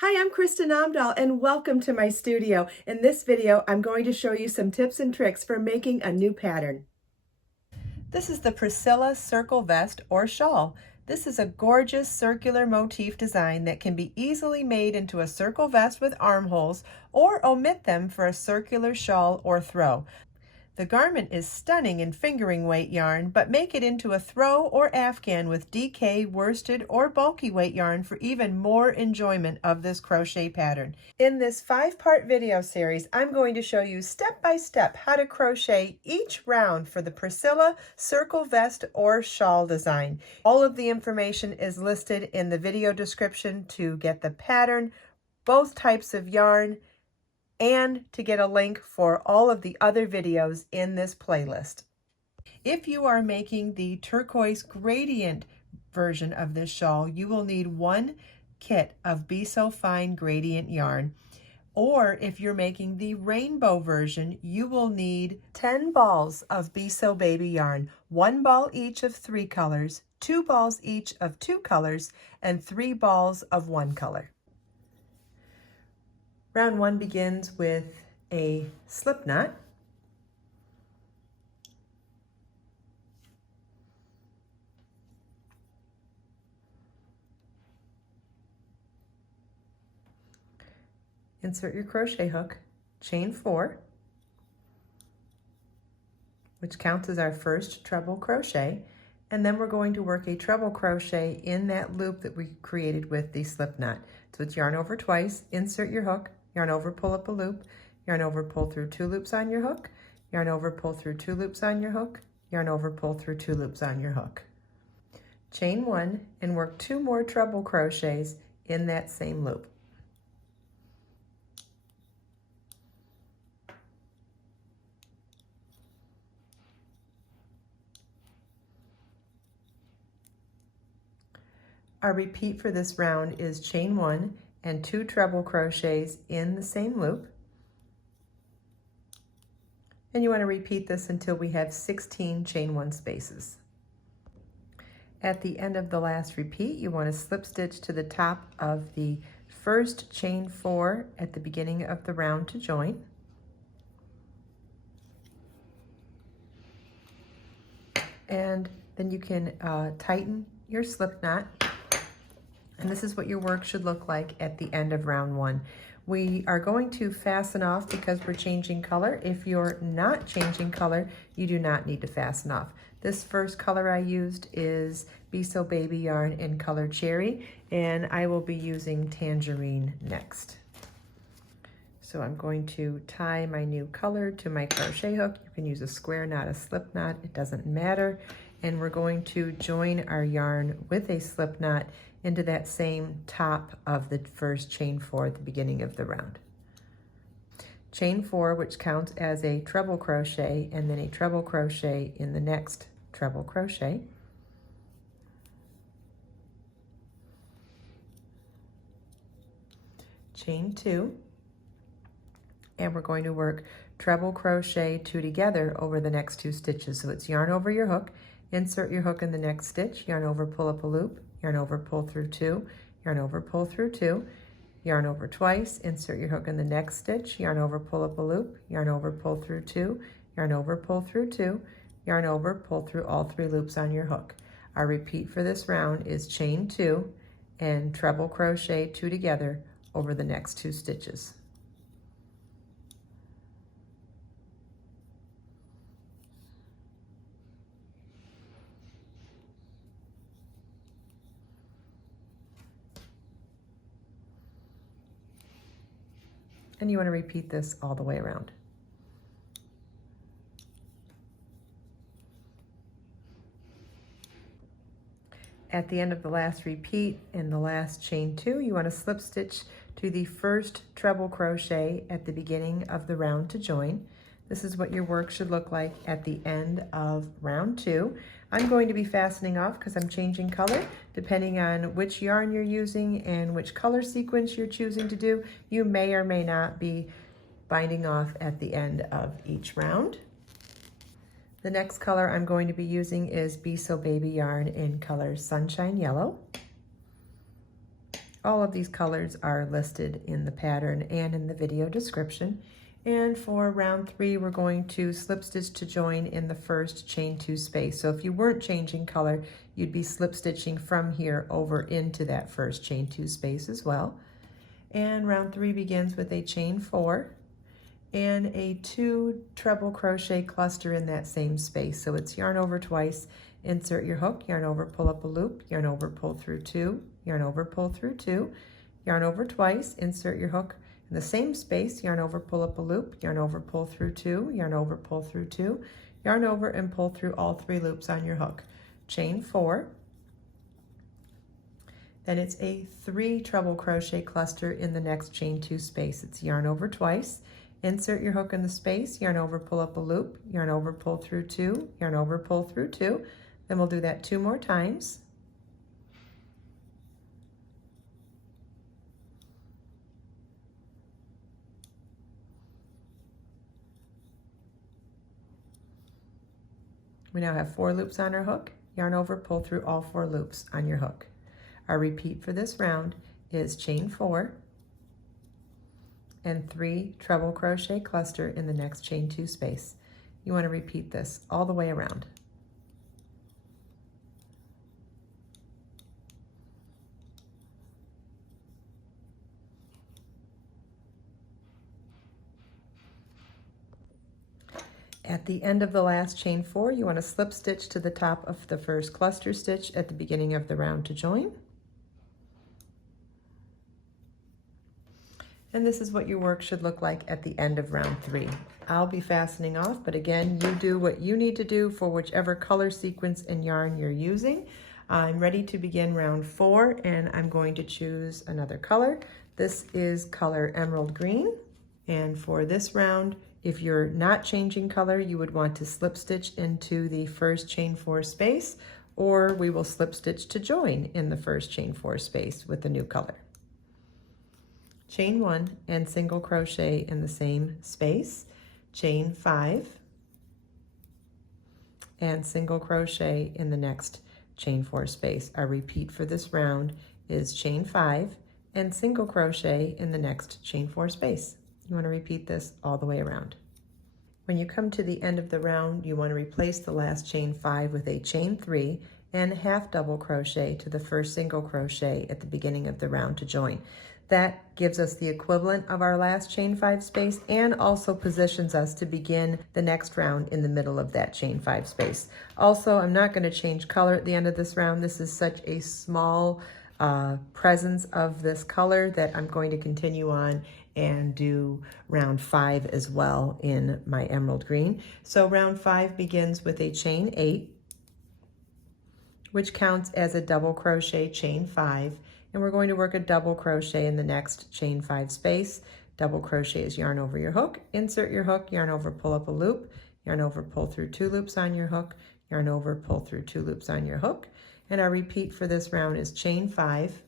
Hi, I'm Kristin Omdahl and welcome to my studio. In this video, I'm going to show you some tips and tricks for making a new pattern. This is the Priscilla circle vest or shawl. This is a gorgeous circular motif design that can be easily made into a circle vest with armholes or omit them for a circular shawl or throw. The garment is stunning in fingering weight yarn, but make it into a throw or afghan with DK, worsted, or bulky weight yarn for even more enjoyment of this crochet pattern. In this 5-part video series, I'm going to show you step by step how to crochet each round for the Priscilla circle vest or shawl design. All of the information is listed in the video description to get the pattern, both types of yarn, and to get a link for all of the other videos in this playlist. If you are making the turquoise gradient version of this shawl, you will need 1 kit of Be So Fine gradient yarn. Or if you're making the rainbow version, you will need 10 balls of Be So Baby yarn, 1 ball each of 3 colors, 2 balls each of 2 colors, and 3 balls of 1 color. Round 1 begins with a slip knot. Insert your crochet hook, chain 4, which counts as our first treble crochet, and then we're going to work a treble crochet in that loop that we created with the slip knot. So it's yarn over twice, insert your hook, yarn over, pull up a loop, yarn over, pull through 2 loops on your hook, yarn over, pull through 2 loops on your hook, yarn over, pull through 2 loops on your hook. Chain 1 and work 2 more treble crochets in that same loop. Our repeat for this round is chain 1 and 2 treble crochets in the same loop. And you want to repeat this until we have 16 chain 1 spaces. At the end of the last repeat, you want to slip stitch to the top of the first chain 4 at the beginning of the round to join. And then you can tighten your slip knot. And this is what your work should look like at the end of round 1. We are going to fasten off because we're changing color. If you're not changing color, you do not need to fasten off. This first color I used is Be So Baby yarn in color Cherry, and I will be using Tangerine next. So I'm going to tie my new color to my crochet hook. You can use a square knot, a slip knot, it doesn't matter. And we're going to join our yarn with a slip knot into that same top of the first chain 4 at the beginning of the round. Chain 4, which counts as a treble crochet, and then a treble crochet in the next treble crochet. Chain 2, and we're going to work treble crochet 2 together over the next 2 stitches. So it's yarn over your hook, insert your hook in the next stitch, yarn over, pull up a loop, yarn over, pull through 2, yarn over, pull through 2, yarn over twice, insert your hook in the next stitch, yarn over, pull up a loop, yarn over, pull through 2, yarn over, pull through 2, yarn over, pull through all 3 loops on your hook. Our repeat for this round is chain 2 and treble crochet 2 together over the next 2 stitches. And you want to repeat this all the way around. At the end of the last repeat in the last chain 2, you want to slip stitch to the first treble crochet at the beginning of the round to join. This is what your work should look like at the end of round 2. I'm going to be fastening off because I'm changing color. Depending on which yarn you're using and which color sequence you're choosing to do, you may or may not be binding off at the end of each round. The next color I'm going to be using is Be So Baby yarn in color Sunshine Yellow. All of these colors are listed in the pattern and in the video description. And for round 3, we're going to slip stitch to join in the first chain 2 space. So if you weren't changing color, you'd be slip stitching from here over into that first chain 2 space as well. And round 3 begins with a chain 4 and a 2 treble crochet cluster in that same space. So it's yarn over twice, insert your hook, yarn over, pull up a loop, yarn over, pull through 2, yarn over, pull through 2, yarn over twice, insert your hook in the same space, yarn over, pull up a loop, yarn over, pull through 2, yarn over, pull through 2, yarn over and pull through all 3 loops on your hook. Chain 4. Then it's a 3 treble crochet cluster in the next chain 2 space. It's yarn over twice, insert your hook in the space, yarn over, pull up a loop, yarn over, pull through 2, yarn over, pull through 2. Then we'll do that 2 more times. We now have 4 loops on our hook, yarn over, pull through all 4 loops on your hook. Our repeat for this round is chain 4 and 3 treble crochet cluster in the next chain 2 space. You want to repeat this all the way around. At the end of the last chain 4, you want to slip stitch to the top of the first cluster stitch at the beginning of the round to join. And this is what your work should look like at the end of round 3. I'll be fastening off, but again, you do what you need to do for whichever color sequence and yarn you're using. I'm ready to begin round 4, and I'm going to choose another color. This is color emerald green. And for this round, if you're not changing color, you would want to slip stitch into the first chain 4 space, or we will slip stitch to join in the first chain 4 space with the new color. Chain 1 and single crochet in the same space, chain 5 and single crochet in the next chain 4 space. Our repeat for this round is chain 5 and single crochet in the next chain 4 space. You want to repeat this all the way around. When you come to the end of the round, you want to replace the last chain 5 with a chain 3 and half double crochet to the first single crochet at the beginning of the round to join. That gives us the equivalent of our last chain 5 space and also positions us to begin the next round in the middle of that chain 5 space. Also, I'm not going to change color at the end of this round. This is such a small presence of this color that I'm going to continue on and do round 5 as well in my emerald green. So round 5 begins with a chain 8, which counts as a double crochet chain 5. And we're going to work a double crochet in the next chain 5 space. Double crochet is yarn over your hook, insert your hook, yarn over, pull up a loop, yarn over, pull through 2 loops on your hook, yarn over, pull through 2 loops on your hook. And our repeat for this round is chain 5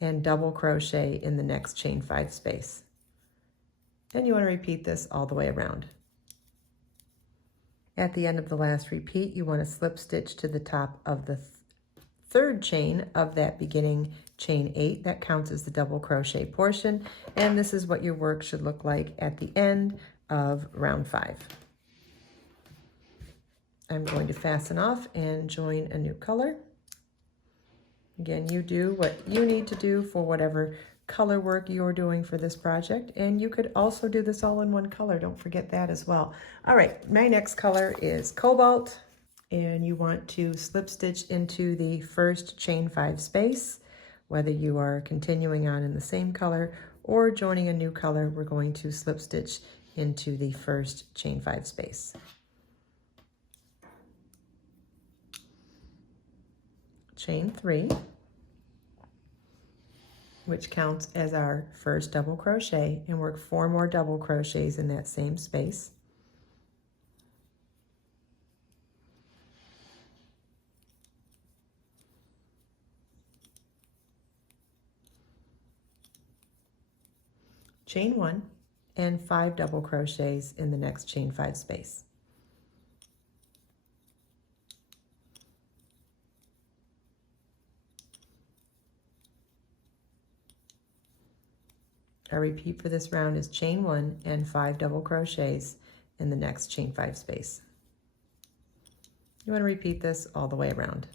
and double crochet in the next chain 5 space. And you want to repeat this all the way around. At the end of the last repeat, you want to slip stitch to the top of the third chain of that beginning chain 8. That counts as the double crochet portion. And this is what your work should look like at the end of round 5. I'm going to fasten off and join a new color. Again, you do what you need to do for whatever color work you're doing for this project. And you could also do this all in one color. Don't forget that as well. All right, my next color is Cobalt. And you want to slip stitch into the first chain 5 space. Whether you are continuing on in the same color or joining a new color, we're going to slip stitch into the first chain 5 space. Chain 3, which counts as our first double crochet, and work 4 more double crochets in that same space. Chain 1 and 5 double crochets in the next chain 5 space. Our repeat for this round is chain 1 and 5 double crochets in the next chain 5 space. You want to repeat this all the way around.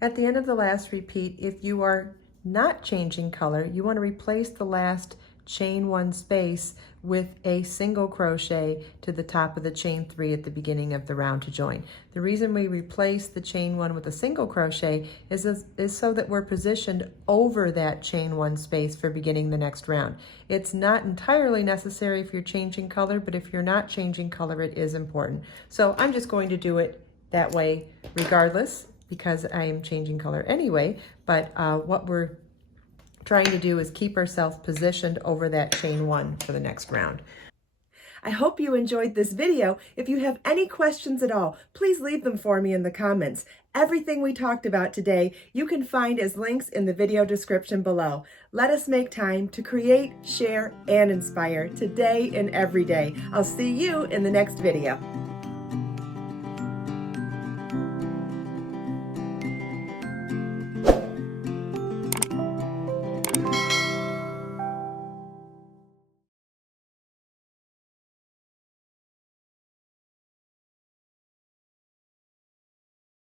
At the end of the last repeat, if you are not changing color, you want to replace the last chain 1 space with a single crochet to the top of the chain 3 at the beginning of the round to join. The reason we replace the chain 1 with a single crochet is so that we're positioned over that chain 1 space for beginning the next round. It's not entirely necessary if you're changing color, but if you're not changing color, it is important. So I'm just going to do it that way regardless, because I am changing color anyway, but what we're trying to do is keep ourselves positioned over that chain 1 for the next round. I hope you enjoyed this video. If you have any questions at all, please leave them for me in the comments. Everything we talked about today, you can find as links in the video description below. Let us make time to create, share, and inspire today and every day. I'll see you in the next video.